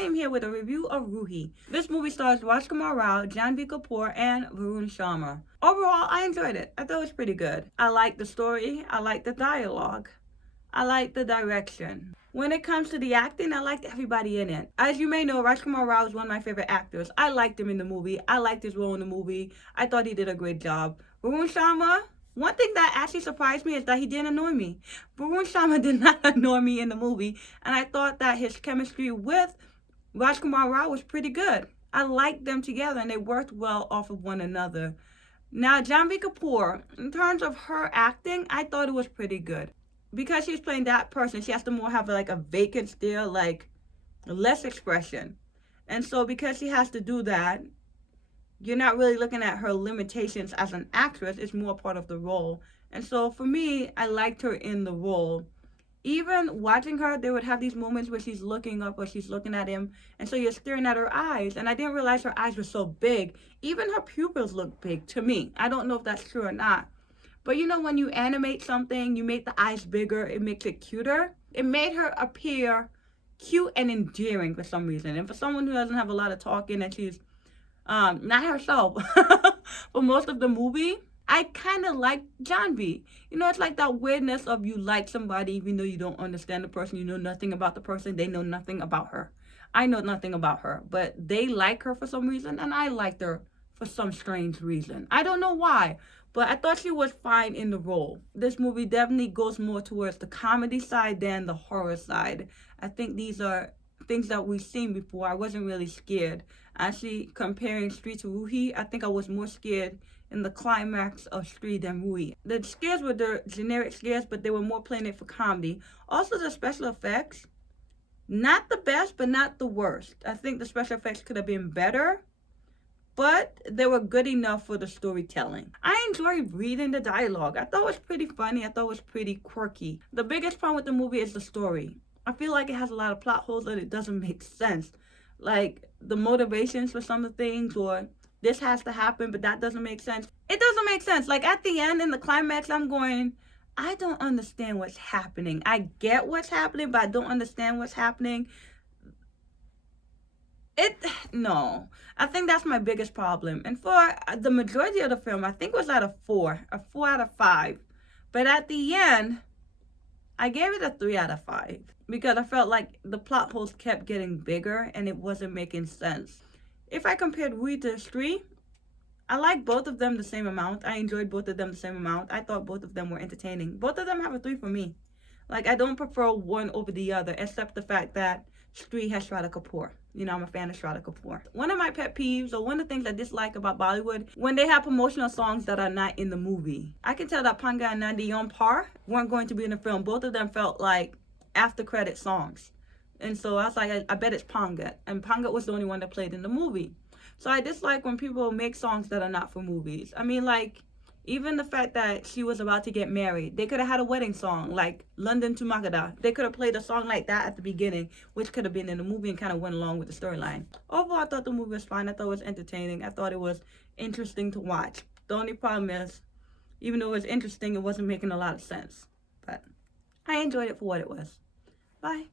am here with a review of Roohi. This movie stars Rajkumar Rao, Janvi Kapoor, and Varun Sharma. Overall, I enjoyed it. I thought it was pretty good. I liked the story. I liked the dialogue. I liked the direction. When it comes to the acting, I liked everybody in it. As you may know, Rajkumar Rao is one of my favorite actors. I liked him in the movie. I liked his role in the movie. I thought he did a great job. Varun Sharma, one thing that actually surprised me is that he didn't annoy me. Varun Sharma did not annoy me in the movie, and I thought that his chemistry with Rajkumar Rao was pretty good. I liked them together, and they worked well off of one another. Now, Janvi Kapoor, in terms of her acting, I thought it was pretty good. Because she's playing that person, she has to more have like a vacant stare, like less expression. And so because she has to do that, you're not really looking at her limitations as an actress. It's more part of the role. And so for me, I liked her in the role. Even watching her, they would have these moments where she's looking up or she's looking at him. And so you're staring at her eyes. And I didn't realize her eyes were so big. Even her pupils look big to me. I don't know if that's true or not. But you know, when you animate something, you make the eyes bigger, it makes it cuter. It made her appear cute and endearing for some reason. And for someone who doesn't have a lot of talking and she's not herself for most of the movie, I kind of like Janvi. You know, it's like that weirdness of you like somebody even though you don't understand the person, you know nothing about the person, they know nothing about her. I know nothing about her, but they like her for some reason, and I liked her for some strange reason. I don't know why, but I thought she was fine in the role. This movie definitely goes more towards the comedy side than the horror side. I think these are things that we've seen before. I wasn't really scared. Actually, comparing Street to Roohi, I think I was more scared in the climax of Street than Roohi. The scares were the generic scares, but they were more playing it for comedy. Also, the special effects, not the best, but not the worst. I think the special effects could have been better, but they were good enough for the storytelling. I enjoyed reading the dialogue. I thought it was pretty funny. I thought it was pretty quirky. The biggest problem with the movie is the story. I feel like it has a lot of plot holes and it doesn't make sense. Like the motivations for some of the things, or this has to happen, but that doesn't make sense. It doesn't make sense. Like at the end, in the climax, I'm going, I don't understand what's happening. I get what's happening, but I don't understand what's happening. No, I think that's my biggest problem. And for the majority of the film, I think it was at a 4 out of 5. But at the end, I gave it a 3 out of 5 because I felt like the plot holes kept getting bigger and it wasn't making sense. If I compared Rui to Sri, I like both of them the same amount. I enjoyed both of them the same amount. I thought both of them were entertaining. Both of them have a 3 for me. Like, I don't prefer one over the other, except the fact that Sri has Shraddha Kapoor. You know, I'm a fan of Shraddha Kapoor. One of my pet peeves, or one of the things I dislike about Bollywood, when they have promotional songs that are not in the movie. I can tell that Panga and Nandi on par weren't going to be in the film. Both of them felt like after credit songs. And so I was like, I bet it's Panga. And Panga was the only one that played in the movie. So I dislike when people make songs that are not for movies. I mean, like, even the fact that she was about to get married, they could have had a wedding song like London to Magadha. They could have played a song like that at the beginning, which could have been in the movie and kind of went along with the storyline. Overall, I thought the movie was fine. I thought it was entertaining. I thought it was interesting to watch. The only problem is, even though it was interesting, it wasn't making a lot of sense. But I enjoyed it for what it was. Bye.